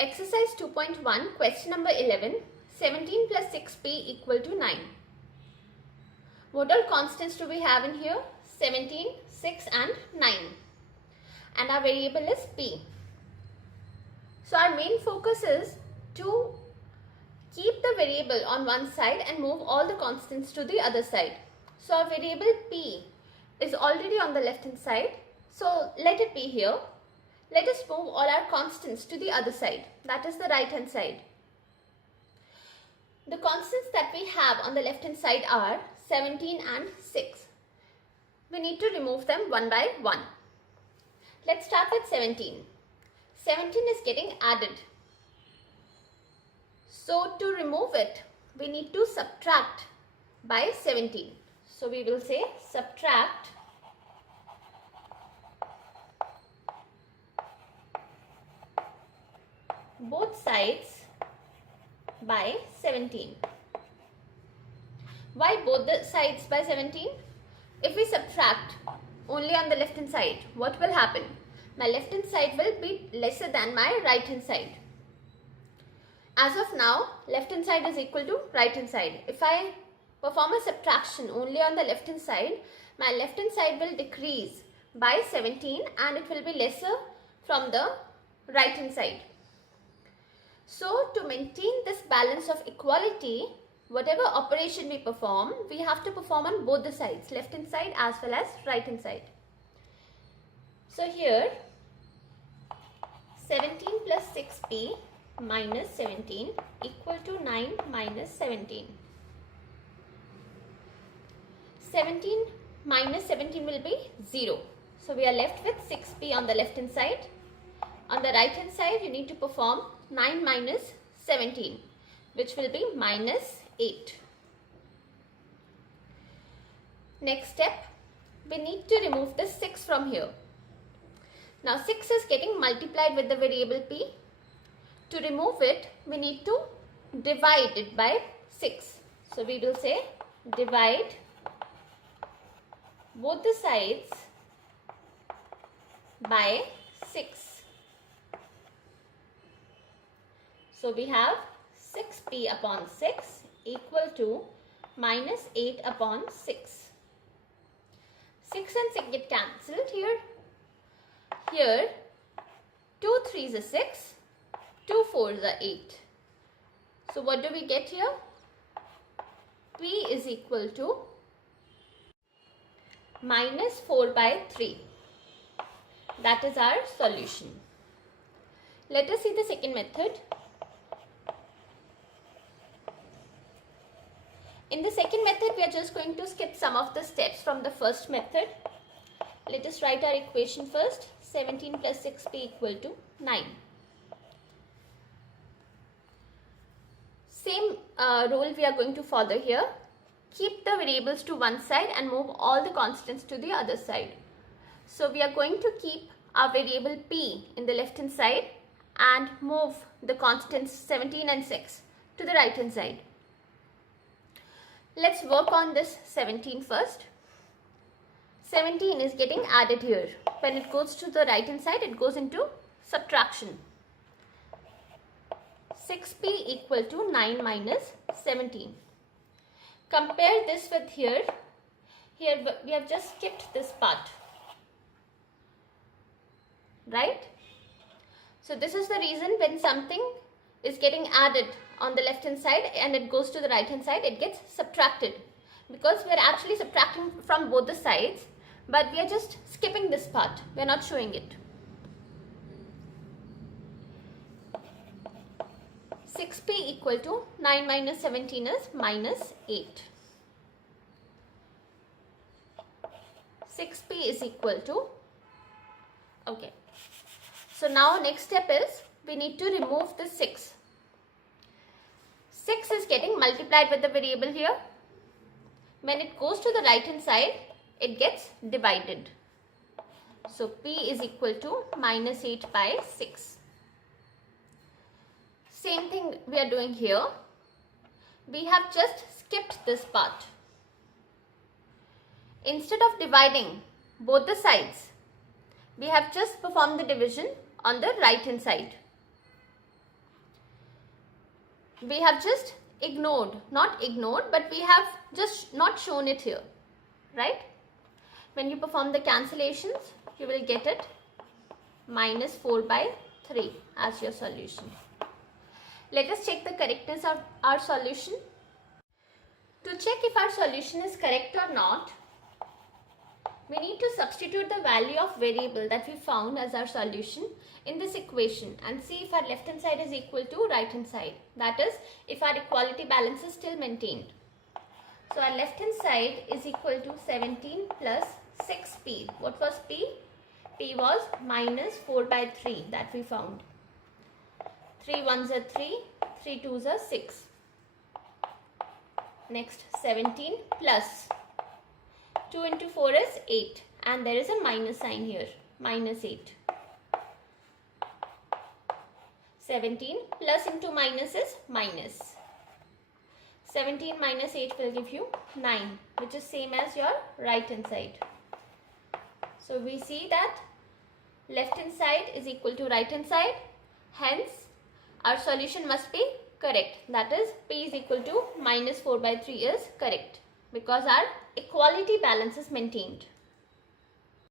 Exercise 2.1, question number 11, 17 plus 6p equal to 9. What all constants do we have in here? 17, 6 and 9. And our variable is p. So our main focus is to keep the variable on one side and move all the constants to the other side. So our variable p is already on the left hand side. So let it be here. Let us move all our constants to the other side, that is the right hand side. The constants that we have on the left hand side are 17 and 6. We need to remove them one by one. Let's start with 17. 17 is getting added. So to remove it, we need to subtract by 17. So we will say subtract both sides by 17. Why both the sides by 17? If we subtract only on the left hand side, what will happen? My left hand side will be lesser than my right hand side. As of now, left hand side is equal to right hand side. If I perform a subtraction only on the left hand side, my left hand side will decrease by 17 and it will be lesser from the right hand side. So to maintain this balance of equality, whatever operation we perform, we have to perform on both the sides, left hand side as well as right hand side. So here 17 plus 6p minus 17 equal to 9 minus 17. 17 minus 17 will be 0. So we are left with 6p on the left hand side. On the right hand side, you need to perform 9 minus 17, which will be minus 8. Next step, we need to remove the 6 from here. Now 6 is getting multiplied with the variable p. To remove it, we need to divide it by 6. So we will say divide both the sides by 6. So we have 6p upon 6 equal to minus 8 upon 6. 6 and 6 get cancelled here. Here 2 3s are 6, 2 4s are 8. So what do we get here? P is equal to minus 4 by 3. That is our solution. Let us see the second method. In the second method, we are just going to skip some of the steps from the first method. Let us write our equation first. 17 plus 6p equal to 9. Same rule we are going to follow here. Keep the variables to one side and move all the constants to the other side. So we are going to keep our variable p in the left hand side and move the constants 17 and 6 to the right hand side. Let's work on this 17 first. 17 is getting added here. When it goes to the right hand side, it goes into subtraction. 6p equal to 9 minus 17. Compare this with here. Here we have just skipped this part. Right? So this is the reason when something is getting added on the left hand side and it goes to the right hand side, it gets subtracted. Because we are actually subtracting from both the sides, but we are just skipping this part. We are not showing it. 6p equal to 9 minus 17 is minus 8. 6p is equal to, okay. So now next step is we need to remove the 6. 6 is getting multiplied with the variable here. When it goes to the right hand side, it gets divided. So p is equal to minus 8 by 6. Same thing we are doing here. We have just skipped this part. Instead of dividing both the sides, we have just performed the division on the right hand side. we have just ignored, not ignored, but we have just not shown it here, right? When you perform the cancellations, you will get it minus 4 by 3 as your solution. Let us check the correctness of our solution. To check if our solution is correct or not, we need to substitute the value of variable that we found as our solution in this equation and see if our left hand side is equal to right hand side. That is, if our equality balance is still maintained. So our left hand side is equal to 17 plus 6p. What was p? P was minus 4 by 3 that we found. 3 ones are 3, 3 twos are 6. Next 17 plus 2 into 4 is 8 and there is a minus sign here, minus 8. 17 plus into minus is minus. 17 minus 8 will give you 9, which is same as your right hand side. So we see that left hand side is equal to right hand side, hence our solution must be correct. That is, p is equal to minus 4 by 3 is correct because our equality balance is maintained.